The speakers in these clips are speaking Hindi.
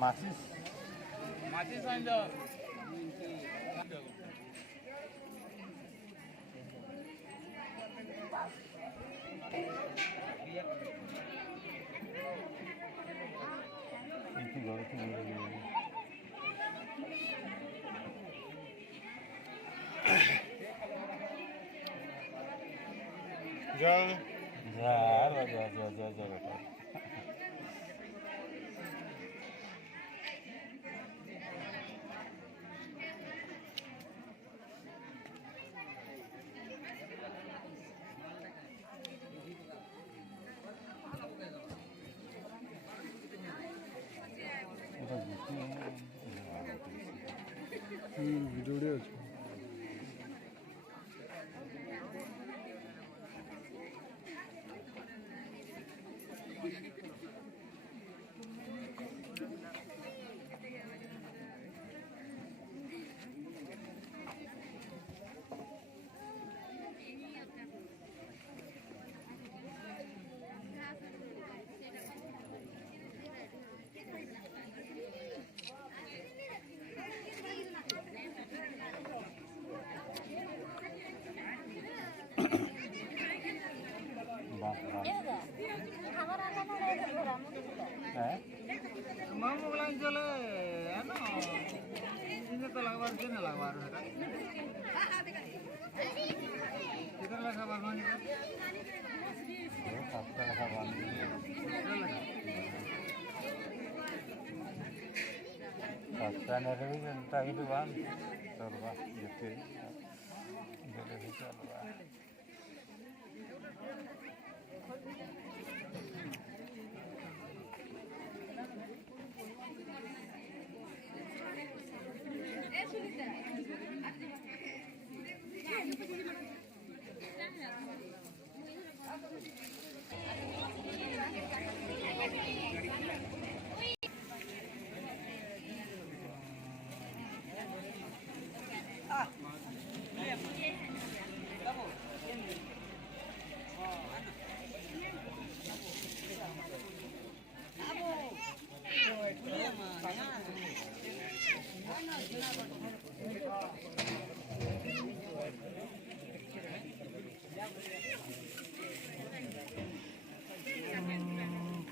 माचिस माचिस चाहिन्छ जा बेटा जोड़े अच्छे मामू बोला चले है ना इन्हें तो लगवा के ना लगवा रहा है कितना लगा बागवानी का सबका लगा बांध सबका नहीं जनता ही तो बांध चलवा जितने इधर ही चलवा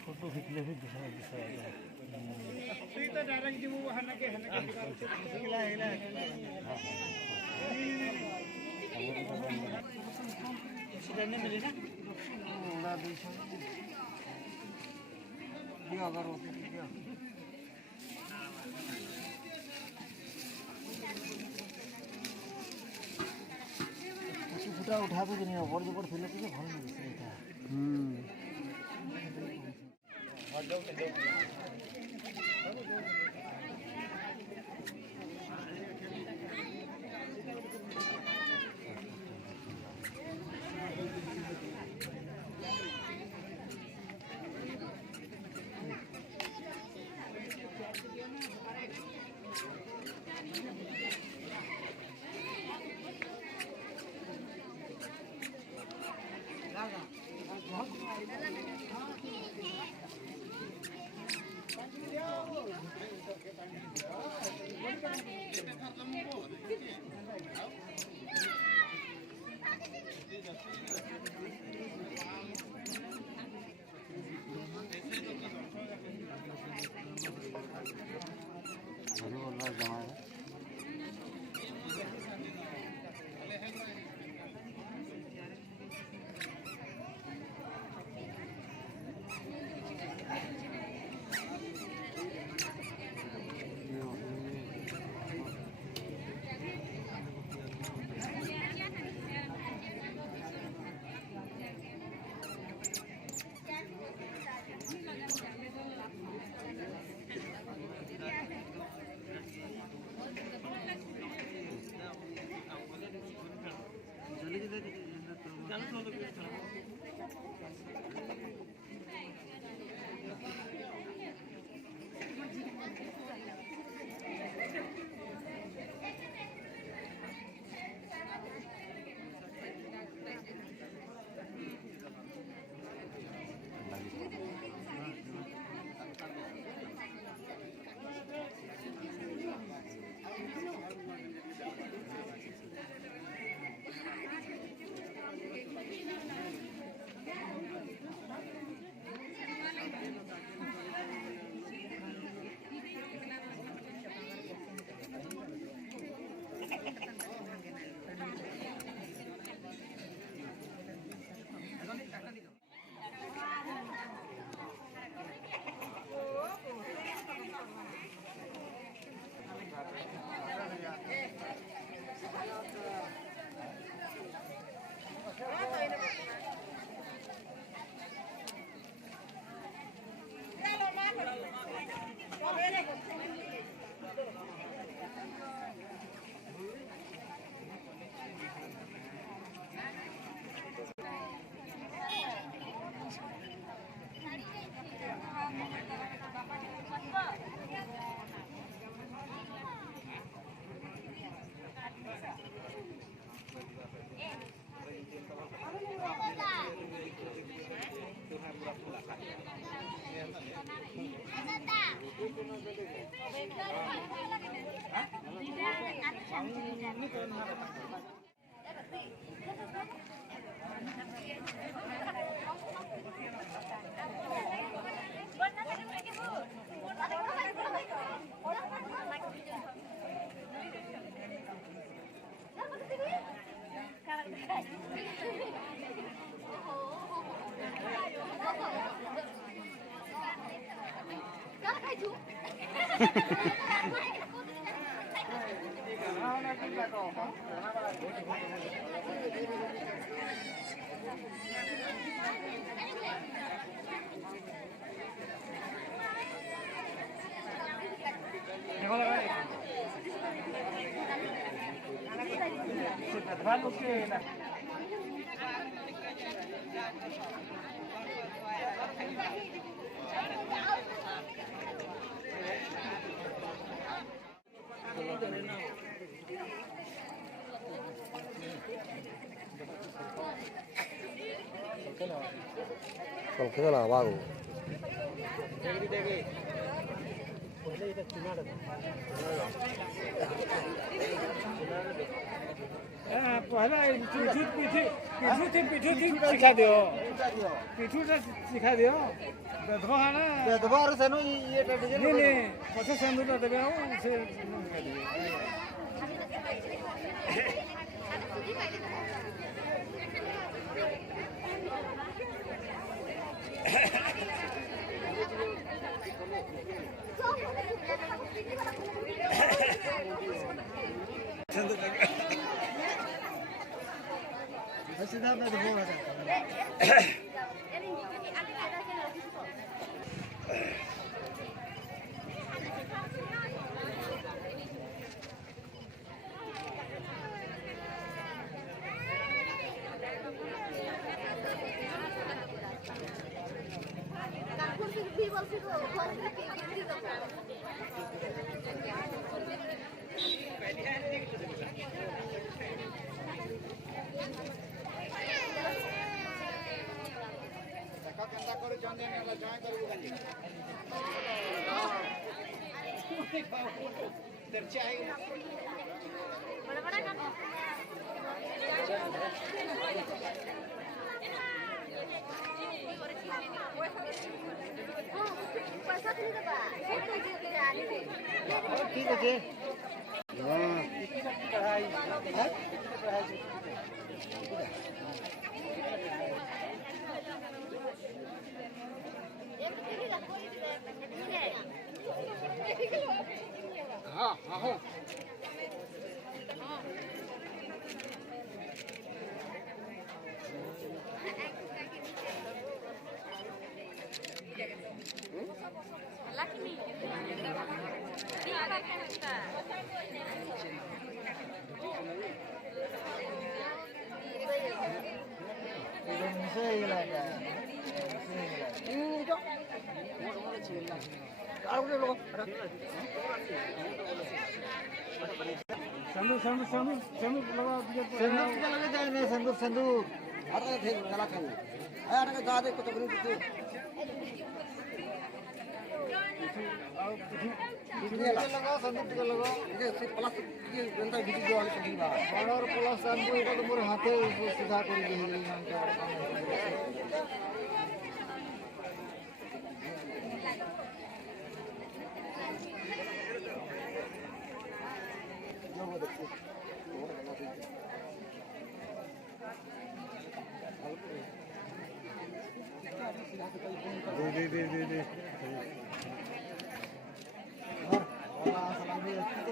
फोटो खींच ले दिखा तो डायरेक्ट वो हना के हिला हिला सीधे मिले ना उड़ा दी दिया अगर वो दिया फुटा उठा भी नहीं ऊपर ऊपर फैले तो भर नहीं दिखता còn cái là bao पहला पिठू सिखा दियो पिठू से सिखा दियो बेदवा है ना बेदवा और सेनो ये नहीं पछे संदूर देबे से सीधा मैं तो बोल रहा था ठीक है हाँ हाँ संदूर आता थे कला खाऊ आया ना जा दे को तो बनी थी लगा संदूर के लगा ये से प्लस ये गंदा वीडियो वाले को दिबा और प्लस संदूर এটা তো মোর হাতে सीधा कर दी दे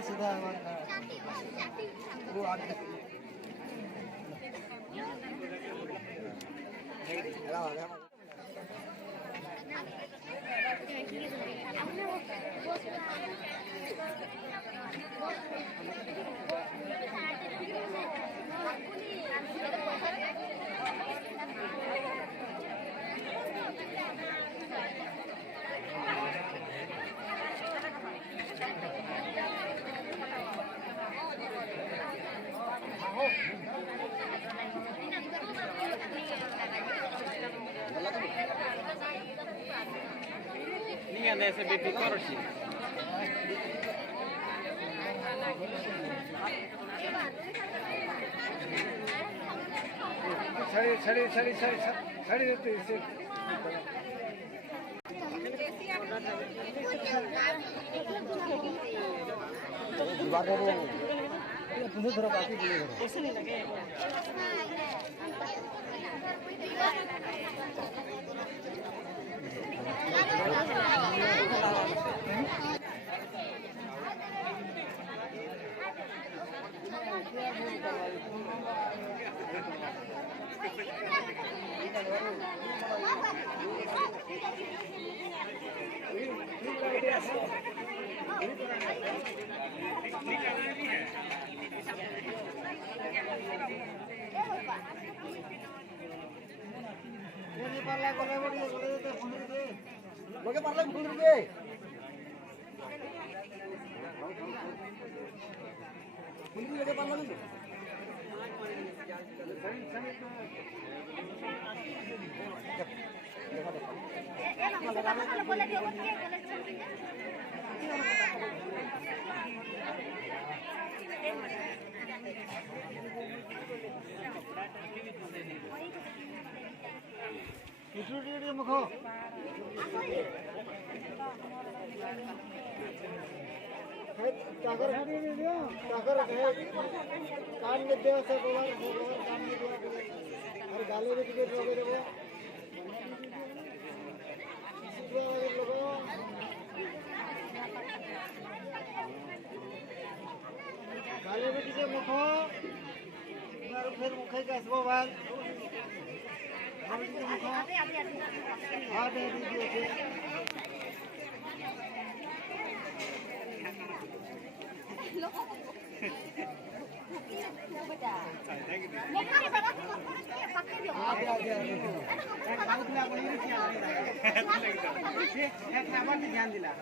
सीधा वो आगे Ninguém deve saber picar o sari देते इसे धरो बाकी ऐसे नहीं लगे मुखो टाकर टाकर कान में दे सब कान में दे और गाले में टिकट लगे देबो गाले में टिकट मुखो और फिर मुखे का सब बाल मुखो हां दे दीजिए ध्यान दिला